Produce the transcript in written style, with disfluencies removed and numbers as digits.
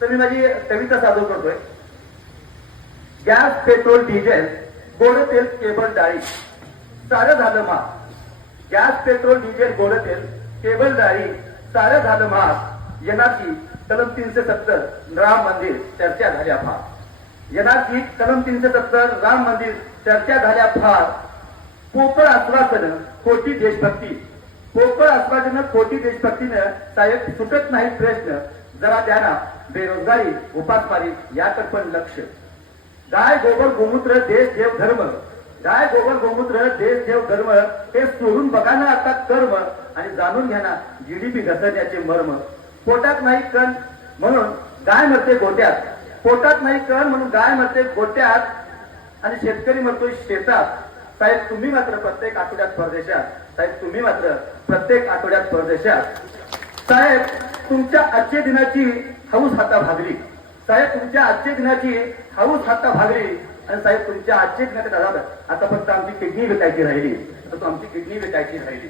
तर मी माझी कविता सादर करतोय. गॅस पेट्रोल डिझेल गोड तेल केबल डाळी सारं झालं महाग. गॅस पेट्रोल डिझेल गोड तेल केबल डाळी सारं झालं महाग. एनआरसी कलम 370 राम मंदिर चर्चा झाल्या फार. एनआरसी कलम 370 राम मंदिर चर्चा झाल्या फार. पोकळ आश्वासन खोटी देशभक्ती. पोकळ आश्वासन खोटी देशभक्तीनं साहेब सुटत नाही प्रश्न. जरा द्या ना बेरोजगारी उपासमारी याकडे पण लक्ष. गाय गोबर गोमूत्र देश देव धर्म. गाय गोबर गोमूत्र देश देव धर्म हे सोडून बघा ना आता कर्म आणि जाणून घ्या ना जीडीपी घसरण्याचे मर्म. पोटात नाही कण म्हणून गाय मरते गोट्यात. पोटात नाही कण म्हणून गाय मरते गोट्यात आणि शेतकरी मरतोय शेतात. साहेब तुम्ही मात्र प्रत्येक आठवड्यात परदेशात. साहेब तुम्ही मात्र प्रत्येक आठवड्यात परदेशात. साहेब तुमच्या आजच्या दिनाची हौस हाता भागली. साहेब तुमच्या आजच्या दिनाची हौस हाता भागली आणि साहेब तुमच्या आजच्या दिनाच्या आता फक्त आमची किडनी विकायची राहिली. तर आमची किडनी विकायची राहिली.